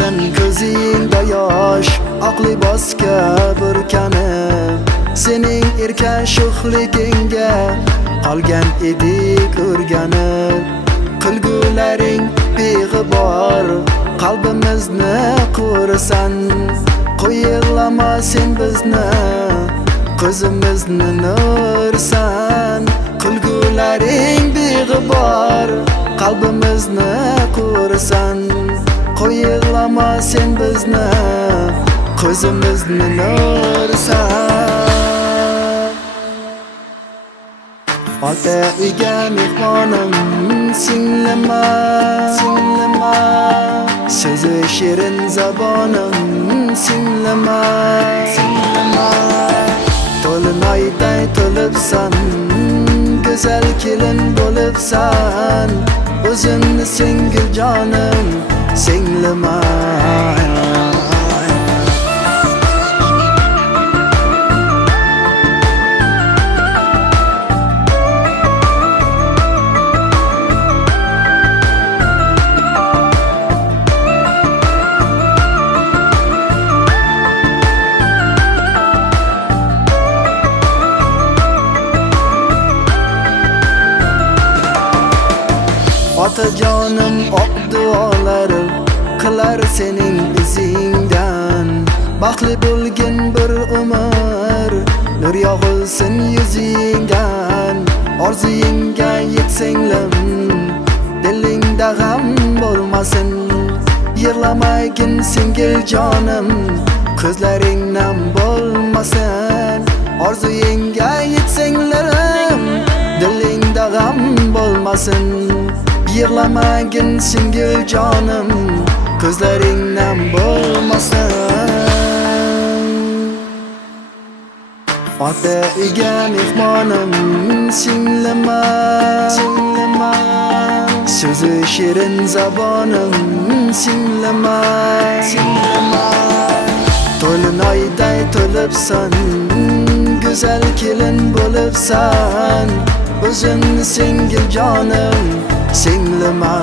Sen ko'zingda yosh oq libosga burkanib, sening erka sho'xligingga qolgan edik o'rganib. Kulgularing beg'ibor qalbimizni qo'risan, qo'yilama sen bizni, ko'zimizni nursan. Kulgularing beg'ibor qalbimizni qo'risan, qo'yilama sen bizni, ko'zimizni nursan. Ota uyga mehmonim singlima, singlima, so'zi shirin zabonim singlima, singlima. To'linoyday to'libsan, go'zal kelin bo'libsan, o'zimni singil jonim singlima. Otajonim oq duolar qilar sening izingdan, baxtli bo'lgin bir umr, nur yog'ilsin yuzingdan. Orzuyingga yetsanglim, dilingda g'am bo'lmasin, yig'lamagin singil jonim, ko'zlaring nam bo'lmasin. Orzuyingga yetsanglarim, dilingda g'am bo'lmasin, yig'lamagin singil jonim, ko'zlaring nam bo'lmasin. Ota uyga mehmonim singlima, singlima, so'zi shirin zabonim singlima, singlima. To'linoyday to'libsan, go'zal kelin bo'libsan, o'zimni singil jonim singlima.